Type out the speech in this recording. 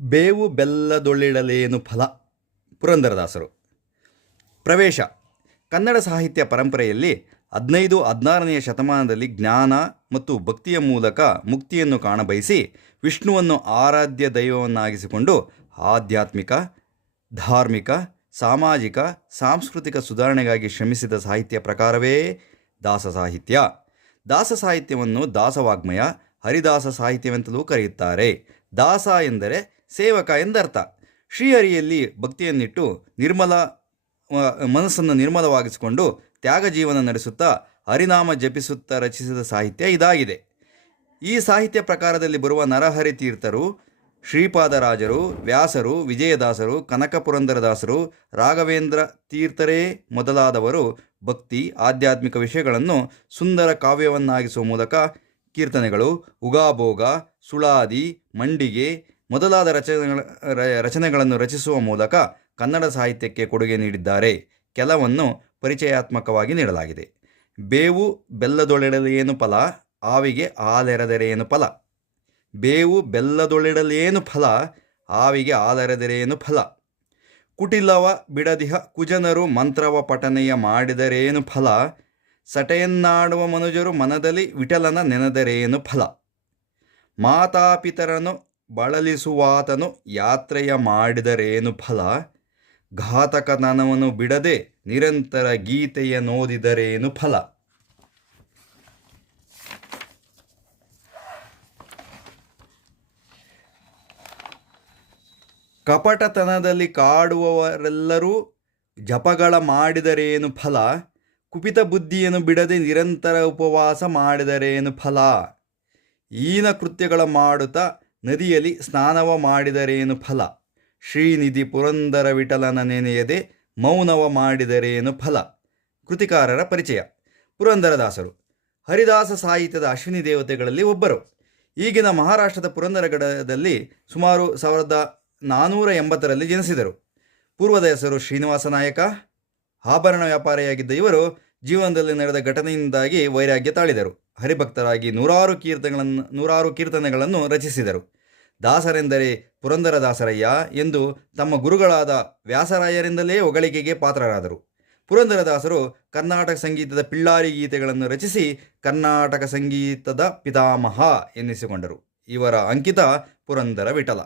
ಬೇವು ಬೆಲ್ಲದೊಳ್ಳಿಡಲೇನು ಫಲ? ಪುರಂದರದಾಸರು. ಪ್ರವೇಶ. ಕನ್ನಡ ಸಾಹಿತ್ಯ ಪರಂಪರೆಯಲ್ಲಿ ಹದಿನೈದು, ಹದಿನಾರನೆಯ ಶತಮಾನದಲ್ಲಿ ಜ್ಞಾನ ಮತ್ತು ಭಕ್ತಿಯ ಮೂಲಕ ಮುಕ್ತಿಯನ್ನು ಕಾಣಬಯಸಿ ವಿಷ್ಣುವನ್ನು ಆರಾಧ್ಯ ದೈವವನ್ನಾಗಿಸಿಕೊಂಡು ಆಧ್ಯಾತ್ಮಿಕ, ಧಾರ್ಮಿಕ, ಸಾಮಾಜಿಕ, ಸಾಂಸ್ಕೃತಿಕ ಸುಧಾರಣೆಗಾಗಿ ಶ್ರಮಿಸಿದ ಸಾಹಿತ್ಯ ಪ್ರಕಾರವೇ ದಾಸ ಸಾಹಿತ್ಯ. ದಾಸ ಸಾಹಿತ್ಯವನ್ನು ದಾಸವಾಗ್ಮಯ ಹರಿದಾಸ ಸಾಹಿತ್ಯವೆಂತಲೂ ಕರೆಯುತ್ತಾರೆ. ದಾಸ ಎಂದರೆ ಸೇವಕ ಎಂದರ್ಥ. ಶ್ರೀಹರಿಯಲ್ಲಿ ಭಕ್ತಿಯನ್ನಿಟ್ಟು ನಿರ್ಮಲ ಮನಸ್ಸನ್ನು ನಿರ್ಮಲವಾಗಿಸಿಕೊಂಡು ತ್ಯಾಗ ಜೀವನ ನಡೆಸುತ್ತಾ ಹರಿನಾಮ ಜಪಿಸುತ್ತಾ ರಚಿಸಿದ ಸಾಹಿತ್ಯ ಇದಾಗಿದೆ. ಈ ಸಾಹಿತ್ಯ ಪ್ರಕಾರದಲ್ಲಿ ಬರುವ ನರಹರಿ ತೀರ್ಥರು, ಶ್ರೀಪಾದರಾಜರು, ವ್ಯಾಸರು, ವಿಜಯದಾಸರು ಕನಕ ಪುರಂದರದಾಸರು ರಾಘವೇಂದ್ರ ತೀರ್ಥರೇ ಮೊದಲಾದವರು ಭಕ್ತಿ, ಆಧ್ಯಾತ್ಮಿಕ ವಿಷಯಗಳನ್ನು ಸುಂದರ ಕಾವ್ಯವನ್ನಾಗಿಸುವ ಮೂಲಕ ಕೀರ್ತನೆಗಳು, ಉಗಾಭೋಗ, ಸುಳಾದಿ, ಮಂಡಿಗೆ ಮೊದಲಾದ ರಚನೆಗಳ ರಚನೆಗಳನ್ನು ರಚಿಸುವ ಮೂಲಕ ಕನ್ನಡ ಸಾಹಿತ್ಯಕ್ಕೆ ಕೊಡುಗೆ ನೀಡಿದ್ದಾರೆ. ಕೆಲವನ್ನು ಪರಿಚಯಾತ್ಮಕವಾಗಿ ನೀಡಲಾಗಿದೆ. ಬೇವು ಬೆಲ್ಲದೊಳೆಡಲೇನು ಫಲ, ಆವಿಗೆ ಹಾಲೆರೆದರೇನು ಫಲ? ಬೇವು ಬೆಲ್ಲದೊಳೆಡಲೇನು ಫಲ, ಆವಿಗೆ ಹಾಲೆರೆದರೇನು ಫಲ? ಕುಟಿಲವ ಬಿಡದಿಹ ಕುಜನರು ಮಂತ್ರವ ಪಠನೆಯ ಮಾಡಿದರೇನು ಫಲ? ಸಟೆಯನ್ನಾಡುವ ಮನುಜರು ಮನದಲ್ಲಿ ವಿಠಲನ ನೆನೆದರೇನು ಫಲ? ಮಾತಾಪಿತರನು ಬಳಲಿಸುವಾತನು ಯಾತ್ರೆಯ ಮಾಡಿದರೇನು ಫಲ? ಘಾತಕತನವನ್ನು ಬಿಡದೆ ನಿರಂತರ ಗೀತೆಯ ನೋದಿದರೇನು ಫಲ? ಕಪಟತನದಲ್ಲಿ ಕಾಡುವವರೆಲ್ಲರೂ ಜಪಗಳ ಮಾಡಿದರೇನು ಫಲ? ಕುಪಿತ ಬುದ್ಧಿಯನ್ನು ಬಿಡದೆ ನಿರಂತರ ಉಪವಾಸ ಮಾಡಿದರೇನು ಫಲ? ಈನ ಕೃತ್ಯಗಳ ಮಾಡುತ್ತಾ ನದಿಯಲ್ಲಿ ಸ್ನಾನವ ಮಾಡಿದರೇನು ಫಲ? ಶ್ರೀನಿಧಿ ಪುರಂದರ ವಿಠಲನ ನೆನೆಯದೆ ಮೌನವ ಮಾಡಿದರೇನು ಫಲ? ಕೃತಿಕಾರರ ಪರಿಚಯ. ಪುರಂದರದಾಸರು ಹರಿದಾಸ ಸಾಹಿತ್ಯದ ಅಶ್ವಿನಿ ದೇವತೆಗಳಲ್ಲಿ ಒಬ್ಬರು. ಈಗಿನ ಮಹಾರಾಷ್ಟ್ರದ ಪುರಂದರಗಡದಲ್ಲಿ ಸುಮಾರು ಸಾವಿರದ ನಾನ್ನೂರ ಎಂಬತ್ತರಲ್ಲಿ ಜನಿಸಿದರು. ಪೂರ್ವದ ಹೆಸರು ಶ್ರೀನಿವಾಸ ನಾಯಕ. ಆಭರಣ ವ್ಯಾಪಾರಿಯಾಗಿದ್ದ ಇವರು ಜೀವನದಲ್ಲಿ ನಡೆದ ಘಟನೆಯಿಂದಾಗಿ ವೈರಾಗ್ಯ ತಾಳಿದರು. ಹರಿಭಕ್ತರಾಗಿ ನೂರಾರು ಕೀರ್ತನೆಗಳನ್ನು ನೂರಾರು ಕೀರ್ತನೆಗಳನ್ನು ರಚಿಸಿದರು. ದಾಸರೆಂದರೆ ಪುರಂದರದಾಸರಯ್ಯ ಎಂದು ತಮ್ಮ ಗುರುಗಳಾದ ವ್ಯಾಸರಾಯರಿಂದಲೇ ಹೊಗಳಿಕೆಗೆ ಪಾತ್ರರಾದರು. ಪುರಂದರದಾಸರು ಕರ್ನಾಟಕ ಸಂಗೀತದ ಪಿಳ್ಳಾರಿ ಗೀತೆಗಳನ್ನು ರಚಿಸಿ ಕರ್ನಾಟಕ ಸಂಗೀತದ ಪಿತಾಮಹ ಎನ್ನಿಸಿಕೊಂಡರು. ಇವರ ಅಂಕಿತ ಪುರಂದರ ವಿಠಲ